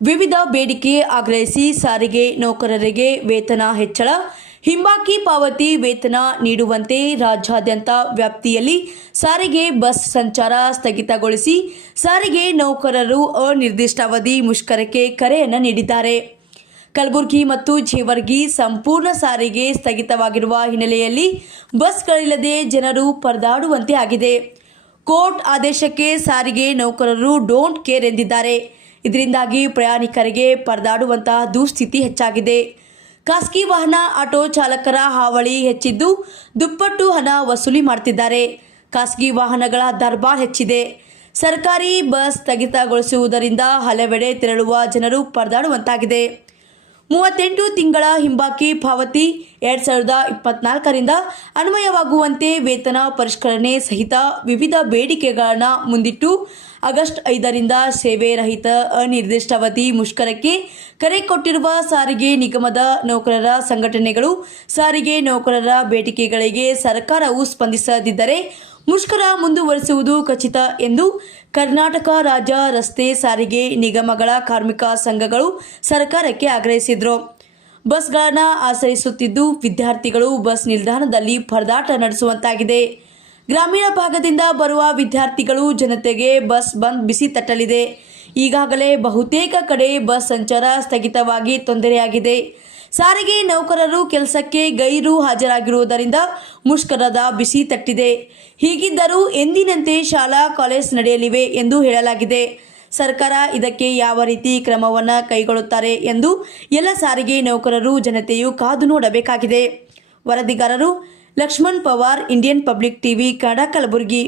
ವಿವಿಧ ಬೇಡಿಕೆ ಆಗ್ರಹಿಸಿ ಸಾರಿಗೆ ನೌಕರರಿಗೆ ವೇತನ ಹೆಚ್ಚಳ, ಹಿಂಬಾಕಿ ಪಾವತಿ ವೇತನ ನೀಡುವಂತೆ ರಾಜ್ಯಾದ್ಯಂತ ವ್ಯಾಪ್ತಿಯಲ್ಲಿ ಸಾರಿಗೆ ಬಸ್ ಸಂಚಾರ ಸ್ಥಗಿತಗೊಳಿಸಿ ಸಾರಿಗೆ ನೌಕರರು ಅನಿರ್ದಿಷ್ಟಾವಧಿ ಮುಷ್ಕರಕ್ಕೆ ಕರೆಯನ್ನು ನೀಡಿದ್ದಾರೆ. ಕಲಬುರಗಿ ಮತ್ತು ಜೇವರ್ಗಿ ಸಂಪೂರ್ಣ ಸಾರಿಗೆ ಸ್ಥಗಿತವಾಗಿರುವ ಹಿನ್ನೆಲೆಯಲ್ಲಿ ಬಸ್ಗಳಿಲ್ಲದೆ ಜನರು ಪರದಾಡುವಂತೆ ಆಗಿದೆ. ಕೋರ್ಟ್ ಆದೇಶಕ್ಕೆ ಸಾರಿಗೆ ನೌಕರರು ಡೋಂಟ್ ಕೇರ್ ಎಂದಿದ್ದಾರೆ. ಇದರಿಂದಾಗಿ ಪ್ರಯಾಣಿಕರಿಗೆ ಪರದಾಡುವಂತಹ ದುಸ್ಥಿತಿ ಹೆಚ್ಚಾಗಿದೆ. ಖಾಸಗಿ ವಾಹನ, ಆಟೋ ಚಾಲಕರ ಹಾವಳಿ ಹೆಚ್ಚಿದ್ದು ದುಪ್ಪಟ್ಟು ಹಣ ವಸೂಲಿ ಮಾಡ್ತಿದ್ದಾರೆ. ಖಾಸಗಿ ವಾಹನಗಳ ದರ್ಬಾರ್ ಹೆಚ್ಚಿದೆ. ಸರ್ಕಾರಿ ಬಸ್ ಸ್ಥಗಿತಗೊಳಿಸುವುದರಿಂದ ಹಲವೆಡೆ ತೆರಳುವ ಜನರು ಪರದಾಡುವಂತಾಗಿದೆ. ಮೂವತ್ತೆಂಟು ತಿಂಗಳ ಹಿಂಬಾಕಿ ಪಾವತಿ ಎರಡು ಸಾವಿರದ ಇಪ್ಪತ್ನಾಲ್ಕರಿಂದ ಅನ್ವಯವಾಗುವಂತೆ ವೇತನ ಪರಿಷ್ಕರಣೆ ಸಹಿತ ವಿವಿಧ ಬೇಡಿಕೆಗಳನ್ನು ಮುಂದಿಟ್ಟು ಆಗಸ್ಟ್ ಐದರಿಂದ ಸೇವೆ ರಹಿತ ಅನಿರ್ದಿಷ್ಟಾವಧಿ ಮುಷ್ಕರಕ್ಕೆ ಕರೆ ಕೊಟ್ಟಿರುವ ಸಾರಿಗೆ ನಿಗಮದ ನೌಕರರ ಸಂಘಟನೆಗಳು ಸಾರಿಗೆ ನೌಕರರ ಬೇಡಿಕೆಗಳಿಗೆ ಸರ್ಕಾರವು ಸ್ಪಂದಿಸದಿದ್ದರೆ ಮುಷ್ಕರ ಮುಂದುವರಿಸುವುದು ಖಚಿತ ಎಂದು ಕರ್ನಾಟಕ ರಾಜ್ಯ ರಸ್ತೆ ಸಾರಿಗೆ ನಿಗಮಗಳ ಕಾರ್ಮಿಕ ಸಂಘಗಳು ಸರ್ಕಾರಕ್ಕೆ ಆಗ್ರಹಿಸಿದರು. ಬಸ್ಗಳನ್ನು ಆಶ್ರಯಿಸುತ್ತಿದ್ದು ವಿದ್ಯಾರ್ಥಿಗಳು ಬಸ್ ನಿಲ್ದಾಣದಲ್ಲಿ ಪರದಾಟ ನಡೆಸುವಂತಾಗಿದೆ. ಗ್ರಾಮೀಣ ಭಾಗದಿಂದ ಬರುವ ವಿದ್ಯಾರ್ಥಿಗಳು ಜನತೆಗೆ ಬಸ್ ಬಂದ್ ಬಿಸಿ ತಟ್ಟಲಿದೆ. ಈಗಾಗಲೇ ಬಹುತೇಕ ಕಡೆ ಬಸ್ ಸಂಚಾರ ಸ್ಥಗಿತವಾಗಿ ತೊಂದರೆಯಾಗಿದೆ. ಸಾರಿಗೆ ನೌಕರರು ಕೆಲಸಕ್ಕೆ ಗೈರು ಹಾಜರಾಗಿರುವುದರಿಂದ ಮುಷ್ಕರದ ಬಿಸಿ ತಟ್ಟಿದೆ. ಹೀಗಿದ್ದರೂ ಎಂದಿನಂತೆ ಶಾಲಾ, ಕಾಲೇಜ್ ನಡೆಯಲಿವೆ ಎಂದು ಹೇಳಲಾಗಿದೆ. ಸರ್ಕಾರ ಇದಕ್ಕೆ ಯಾವ ರೀತಿ ಕ್ರಮವನ್ನು ಕೈಗೊಳ್ಳುತ್ತಾರೆ ಎಂದು ಎಲ್ಲ ಸಾರಿಗೆ ನೌಕರರು ಜನತೆಯು ಕಾದು ನೋಡಬೇಕಾಗಿದೆ. ವರದಿಗಾರರು Lakshman Pawar Indian public TV Kannada Kalaburagi